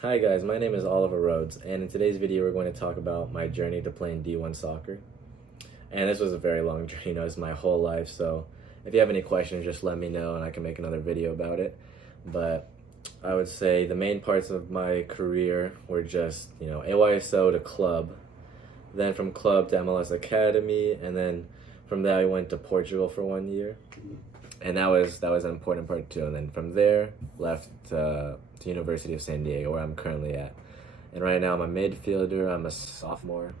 Hi guys, my name is Oliver Rhodes, and in today's video we're going to talk about my journey to playing D1 soccer. And this was a very long journey, it's my whole life, so if you have any questions just let me know and I can make another video about it. But I would say the main parts of my career were just, AYSO to club, then from club to MLS Academy, and then from there I went to Portugal for 1 year. And that was an important part too. And then from there, left to University of San Diego, where I'm currently at. And right now I'm a midfielder. I'm a sophomore,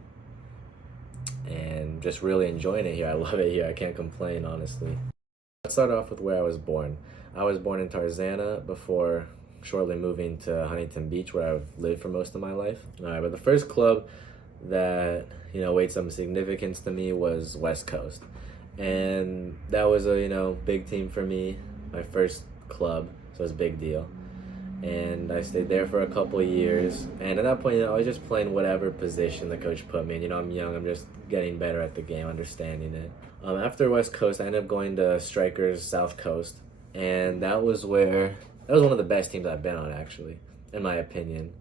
and just really enjoying it here. I love it here. I can't complain, honestly. Let's start off with where I was born. I was born in Tarzana before shortly moving to Huntington Beach, where I've lived for most of my life. All right, but the first club that weighed some significance to me was West Coast. And that was a big team for me, my first club, so it was a big deal. And I stayed there for a couple of years, and at that point I was just playing whatever position the coach put me in. I'm young, I'm just getting better at the game, understanding it. After West Coast I ended up going to Strikers South Coast, and that was one of the best teams I've been on, actually, in my opinion.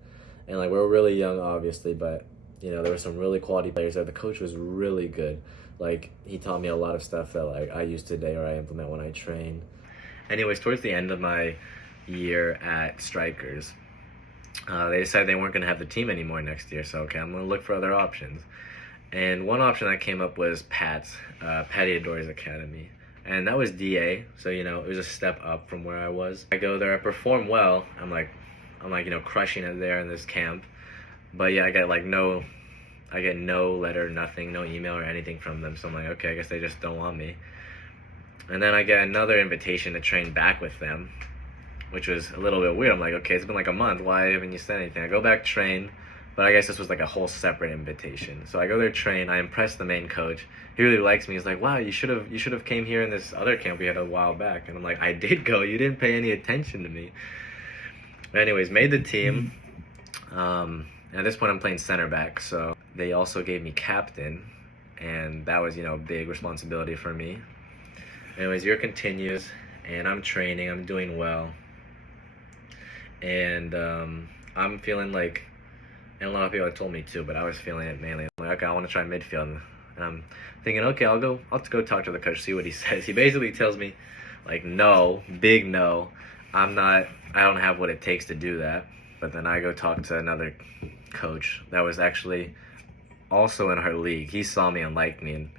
And we were really young, obviously, but there were some really quality players there. The coach was really good. He taught me a lot of stuff that I use today or I implement when I train. Anyways, towards the end of my year at Strikers, they decided they weren't going to have the team anymore next year. So, okay, I'm going to look for other options. And one option that came up was Pat's, Patty Ador's Academy. And that was DA, so, it was a step up from where I was. I go there, I perform well. I'm crushing it there in this camp. But yeah, I get no letter, nothing, no email or anything from them. So I'm like, okay, I guess they just don't want me. And then I get another invitation to train back with them, which was a little bit weird. I'm like, okay, it's been a month. Why haven't you said anything? I go back, train, but I guess this was a whole separate invitation. So I go there, train. I impress the main coach. He really likes me. He's like, wow, you should have came here in this other camp we had a while back. And I'm like, I did go. You didn't pay any attention to me. But anyways, made the team. And at this point, I'm playing center back, so they also gave me captain, and that was, a big responsibility for me. Anyways, year continues, and I'm training, I'm doing well, and I'm feeling and a lot of people have told me too, but I was feeling it mainly. I'm like, okay, I want to try midfield, and I'm thinking, okay, I'll go talk to the coach, see what he says. He basically tells me, no, big no, I don't have what it takes to do that. But then I go talk to another coach that was actually also in our league. He saw me and liked me, and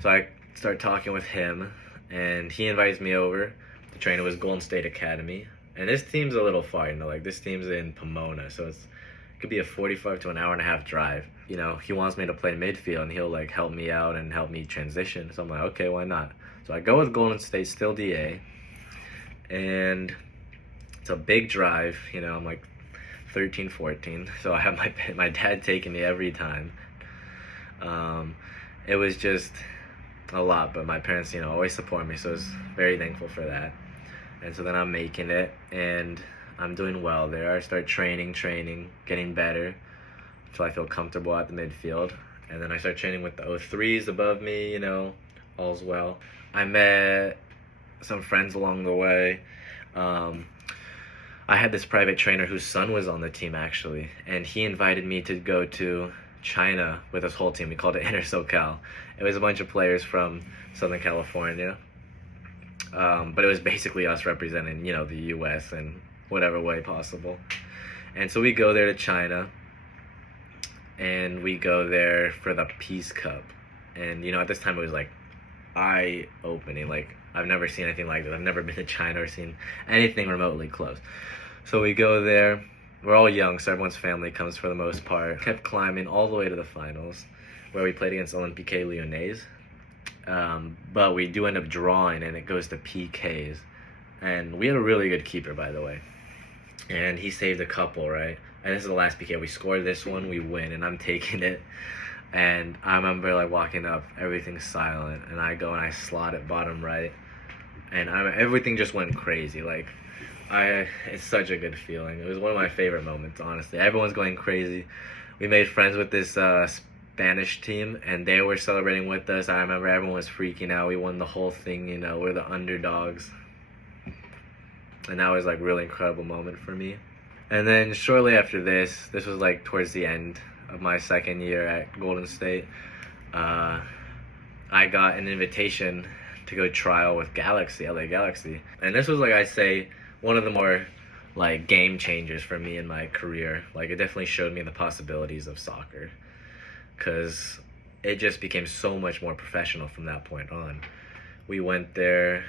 so I start talking with him, and he invites me over to train at his Golden State Academy. And this team's a little far, this team's in Pomona, so it could be a 45 to an hour and a half drive. He wants me to play midfield, and he'll help me out and help me transition. So I'm like, okay, why not? So I go with Golden State, still DA, and it's a big drive. I'm 13, 14, so I have my dad taking me every time. It was just a lot, but my parents, always support me, so I was very thankful for that. And so then I'm making it, and I'm doing well there. I start training, getting better, until I feel comfortable at the midfield. And then I start training with the 03s above me, all's well. I met some friends along the way. I had this private trainer whose son was on the team, actually, and he invited me to go to China with his whole team. We called it Inner SoCal. It was a bunch of players from Southern California, but it was basically us representing, the U.S. in whatever way possible. And so we go there to China, and we go there for the Peace Cup. And, at this time it was eye-opening. I've never seen anything like this. I've never been to China or seen anything remotely close. So we go there. We're all young, so everyone's family comes for the most part. Kept climbing all the way to the finals, where we played against Olympique Lyonnais. But we do end up drawing, and it goes to PKs. And we had a really good keeper, by the way. And he saved a couple, right? And this is the last PK. We scored this one, we win, and I'm taking it. And I remember walking up, everything's silent, and I go and I slot it bottom right, and everything just went crazy. It's such a good feeling. It was one of my favorite moments, honestly. Everyone's going crazy. We made friends with this Spanish team, and they were celebrating with us. I remember everyone was freaking out. We won the whole thing, we're the underdogs. And that was really incredible moment for me. And then shortly after this was like towards the end of my second year at Golden State, uh, I got an invitation to go trial with Galaxy, LA Galaxy. And this was, like I say, one of the more like game changers for me in my career. Like, it definitely showed me the possibilities of soccer, because it just became so much more professional from that point on. We went there,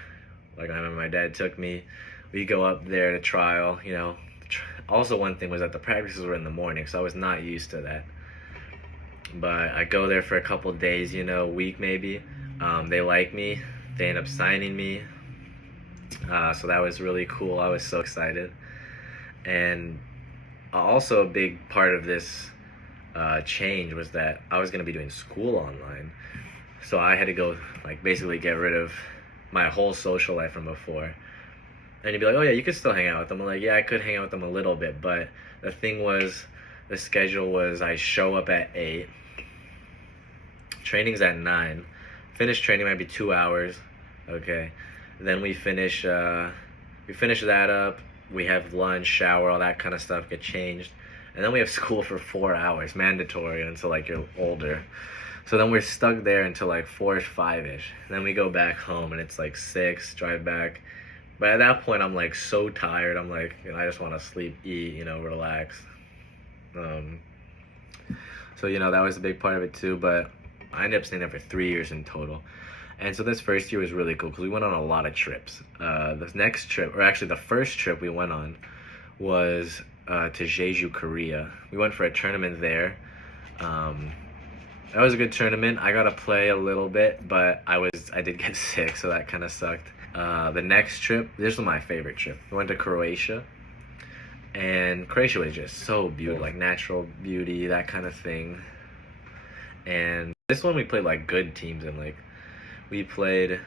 like I remember my dad took me. We go up there to trial, you know. Also, one thing was that the practices were in the morning, so I was not used to that. But I go there for a couple of days, you know, week maybe. They like me. They end up signing me. So that was really cool. I was so excited. And also a big part of this change was that I was going to be doing school online. So I had to go, like, basically get rid of my whole social life from before. And you'd be like, oh yeah, you could still hang out with them. I'm like, yeah, I could hang out with them a little bit, but the thing was, the schedule was I show up at 8, training's at 9, finish training might be 2 hours, okay, then we finish that up, we have lunch, shower, all that kind of stuff, get changed, and then we have school for 4 hours, mandatory until like you're older. So then we're stuck there until like 4-ish, 5-ish. Then we go back home and it's like 6, drive back. But at that point, I'm like so tired. I'm like, you know, I just want to sleep, eat, you know, relax. So, you know, that was a big part of it too. But I ended up staying there for 3 years in total. And so this first year was really cool because we went on a lot of trips. The next trip, or actually the first trip we went on was to Jeju, Korea. We went for a tournament there. That was a good tournament. I got to play a little bit, but I did get sick, so that kind of sucked. The next trip, this was my favorite trip. We went to Croatia, and Croatia was just so beautiful, like natural beauty, that kind of thing. And this one we played like good teams in. Like, we played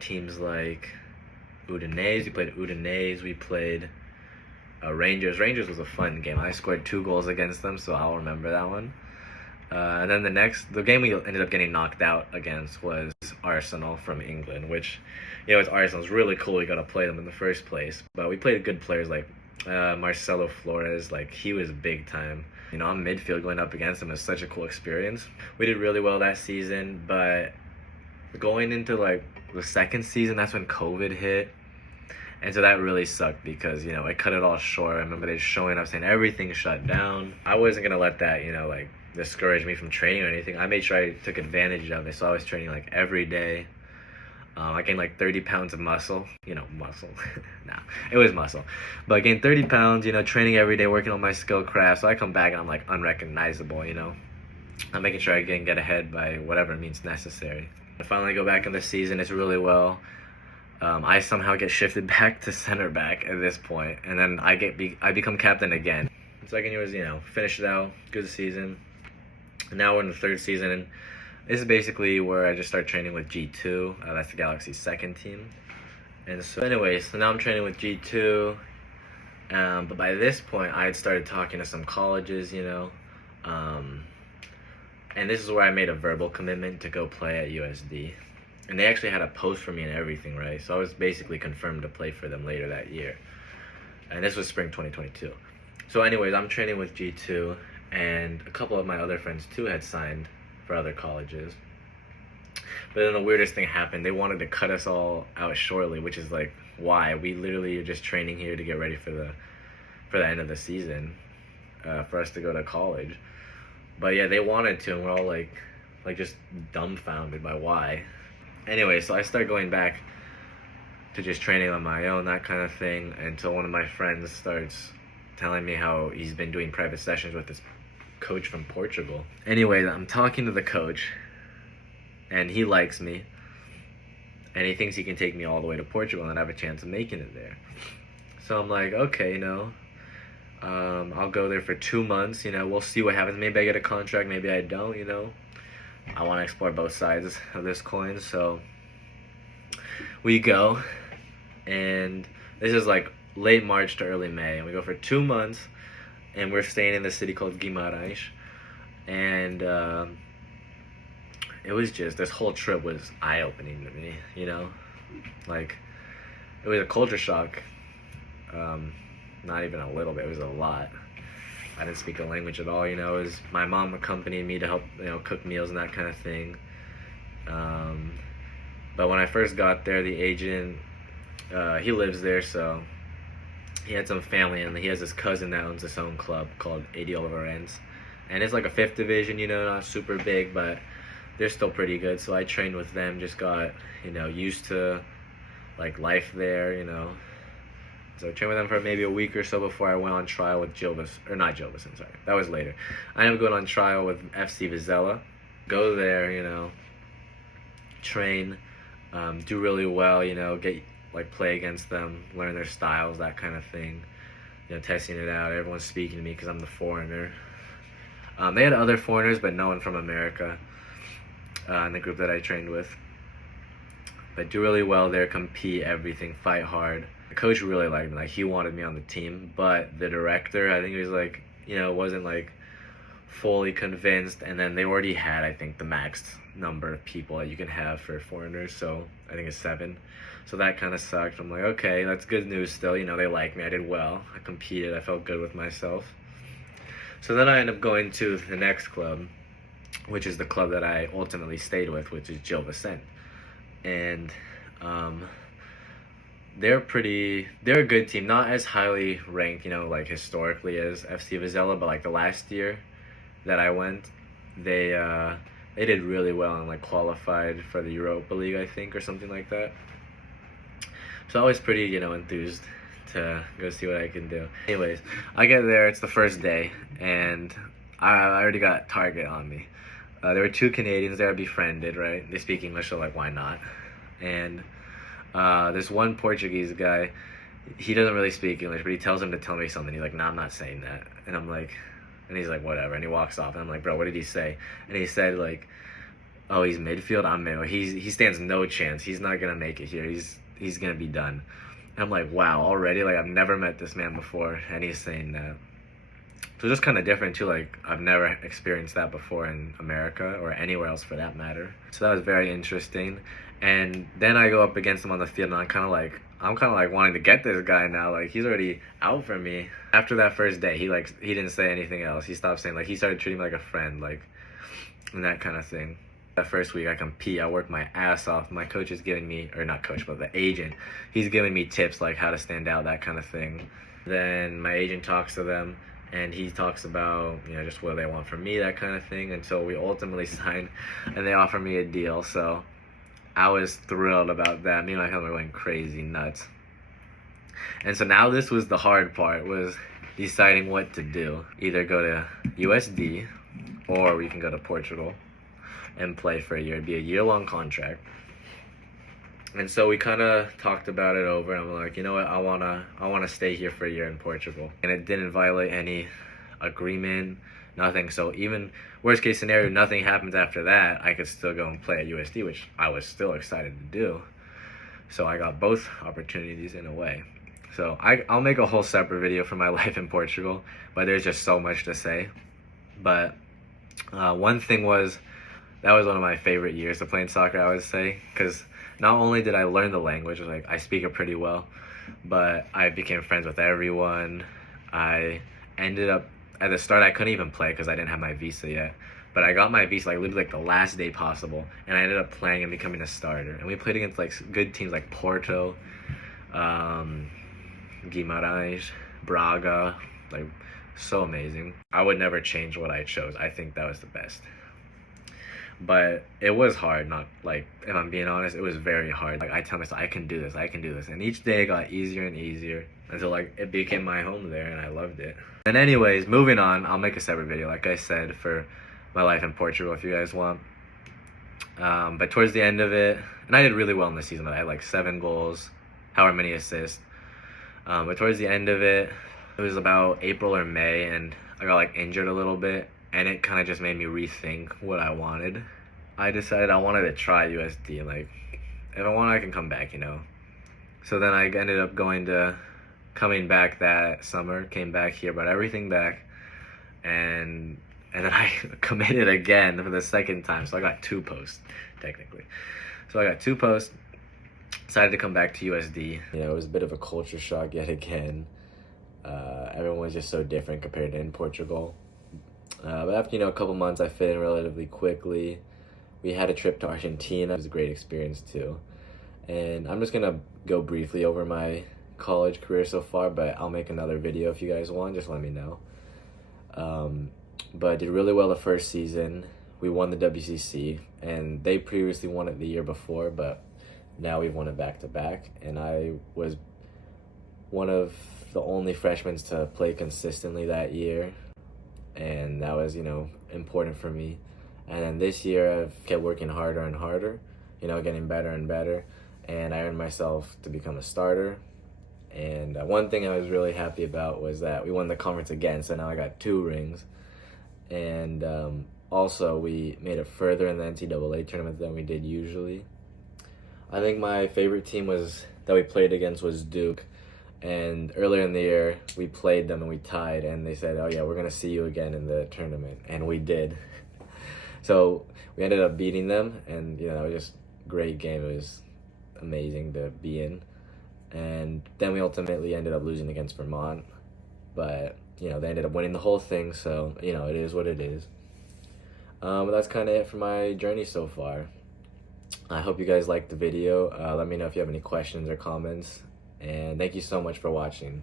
teams like Udinese. We played Udinese. We played Rangers. Rangers was a fun game. I scored 2 goals against them, so I'll remember that one. And then the game we ended up getting knocked out against was Arsenal from England, which, you know, it's Arsenal. It's really cool we got to play them in the first place. But we played good players like Marcelo Flores. Like, he was big time. You know, on midfield going up against him is such a cool experience. We did really well that season, but going into like the second season, that's when COVID hit. And so that really sucked because, you know, it cut it all short. I remember they showing up saying everything shut down. I wasn't going to let that, you know, like, discourage me from training or anything. I made sure I took advantage of it, so I was training like every day. I gained like 30 pounds of muscle. You know, muscle. Nah, it was muscle. But I gained 30 pounds, you know, training every day, working on my skill craft. So I come back and I'm like unrecognizable, you know. I'm making sure I can get ahead by whatever means necessary. I finally go back in the season. It's really well. I somehow get shifted back to center back at this point, and then I become captain again. The second year was, you know, finished it out, good season. Now we're in the third season, and this is basically where I just start training with G2. That's the Galaxy's second team. And so anyways, so now I'm training with G2. But by this point, I had started talking to some colleges, you know. And this is where I made a verbal commitment to go play at USD. And they actually had a post for me and everything, right? So I was basically confirmed to play for them later that year. And this was spring 2022. So anyways, I'm training with G2. And a couple of my other friends too had signed for other colleges. But then the weirdest thing happened. They wanted to cut us all out shortly, which is like, why? We literally are just training here to get ready for the end of the season, for us to go to college. But yeah, they wanted to, and we're all like just dumbfounded by why. Anyway, so I start going back to just training on my own, that kind of thing, until one of my friends starts telling me how he's been doing private sessions with this coach from Portugal. Anyway, I'm talking to the coach, and he likes me, and he thinks he can take me all the way to Portugal and have a chance of making it there. So I'm like, okay, you know, I'll go there for 2 months, you know, we'll see what happens. Maybe I get a contract, maybe I don't, you know. I want to explore both sides of this coin, so we go, and this is like late March to early May, and we go for 2 months, and we're staying in this city called Guimarães, and it was just, this whole trip was eye-opening to me, you know, like, it was a culture shock, not even a little bit, it was a lot. I didn't speak the language at all, you know. It was my mom accompanied me to help, you know, cook meals and that kind of thing. But when I first got there, the agent, he lives there, so he had some family, and he has this cousin that owns his own club called AD Olivarense. And it's like a 5th division, you know, not super big, but they're still pretty good. So I trained with them, just got, you know, used to like life there, you know. So I trained with them for maybe a week or so before I went on trial with not Gilvison, sorry. That was later. I ended up going on trial with FC Vizela. Go there, you know, train, do really well, you know, play against them, learn their styles, that kind of thing. You know, testing it out. Everyone's speaking to me because I'm the foreigner. They had other foreigners, but no one from America in the group that I trained with. But do really well there, compete, everything, fight hard. The coach really liked me. Like, he wanted me on the team, but the director, I think he was like, you know, wasn't like fully convinced. And then they already had, I think, the max number of people that you can have for foreigners. So I think it's 7. So that kind of sucked. I'm like, okay, that's good news still. You know, they like me. I did well. I competed. I felt good with myself. So then I ended up going to the next club, which is the club that I ultimately stayed with, which is Gil Vicente. And they're a good team, not as highly ranked, you know, like historically as FC Vizela, but like the last year that I went, they did really well and like qualified for the Europa League, I think, or something like that. So I was pretty, you know, enthused to go see what I can do. Anyways, I get there, it's the first day, and I already got target on me. There were 2 Canadians there I befriended, right? They speak English, so like, why not? And this one Portuguese guy, he doesn't really speak English, but he tells him to tell me something. He's like, nah, I'm not saying that. And I'm like, and he's like, whatever. And he walks off, and I'm like, bro, what did he say? And he said, like, oh, he's midfield, I'm mid. He stands no chance. He's not gonna make it here. He's gonna be done. And I'm like, wow, already? Like, I've never met this man before, and he's saying that. So just kind of different too, like I've never experienced that before in America or anywhere else for that matter. So that was very interesting. And then I go up against him on the field, and I'm kind of like wanting to get this guy now. Like, he's already out for me. After that first day, he didn't say anything else. He stopped saying, like, he started treating me like a friend, like, and that kind of thing. That first week I compete, I work my ass off. My coach is giving me, or not coach, but the agent, he's giving me tips like how to stand out, that kind of thing. Then my agent talks to them, and he talks about, you know, just what they want from me, that kind of thing, until we ultimately sign, and they offer me a deal. So I was thrilled about that. Me and my family were going crazy nuts. And so now this was the hard part, was deciding what to do. Either go to USD, or we can go to Portugal and play for a year. It'd be a year-long contract. And so we kind of talked about it over, and I'm like, you know what, I wanna stay here for a year in Portugal. And it didn't violate any agreement, nothing. So even worst case scenario, nothing happens after that, I could still go and play at USD, which I was still excited to do. So I got both opportunities in a way. So I'll make a whole separate video for my life in Portugal, but there's just so much to say. But one thing was, that was one of my favorite years of playing soccer, I would say, because not only did I learn the language, like I speak it pretty well, but I became friends with everyone. I ended up, at the start I couldn't even play because I didn't have my visa yet, but I got my visa like literally like the last day possible, and I ended up playing and becoming a starter. And we played against like good teams like Porto, Guimarães, Braga, like so amazing. I would never change what I chose. I think that was the best. But it was hard, not like, if I'm being honest, it was very hard. Like, I tell myself, I can do this. And each day it got easier and easier until like it became my home there, and I loved it. And anyways, moving on, I'll make a separate video, like I said, for my life in Portugal if you guys want. But towards the end of it, and I did really well in the season, but I had like 7 goals, however many assists. But towards the end of it, it was about April or May, and I got like injured a little bit. And it kind of just made me rethink what I wanted. I decided I wanted to try USD. Like, if I want, I can come back, you know. So then I ended up coming back that summer, came back here, brought everything back. And then I committed again for the second time. So I got 2 posts, technically. So I got 2 posts, decided to come back to USD. You know, it was a bit of a culture shock yet again. Everyone was just so different compared to in Portugal. But after, a couple months, I fit in relatively quickly. We had a trip to Argentina. It was a great experience too. And I'm just gonna go briefly over my college career so far, but I'll make another video if you guys want, just let me know. But I did really well the first season. We won the WCC, and they previously won it the year before, but now we've won it back to back. And I was one of the only freshmen to play consistently that year, and that was, important for me. And then this year I've kept working harder and harder, getting better and better, and I earned myself to become a starter. And one thing I was really happy about was that we won the conference again, so now I got 2 rings. And also we made it further in the NCAA tournament than we did usually. I think my favorite team that we played against was Duke. And earlier in the year, we played them and we tied, and they said, oh yeah, we're going to see you again in the tournament. And we did. So we ended up beating them, and it was just a great game. It was amazing to be in. And then we ultimately ended up losing against Vermont. But, they ended up winning the whole thing, so, it is what it is. But that's kind of it for my journey so far. I hope you guys liked the video. Let me know if you have any questions or comments. And thank you so much for watching.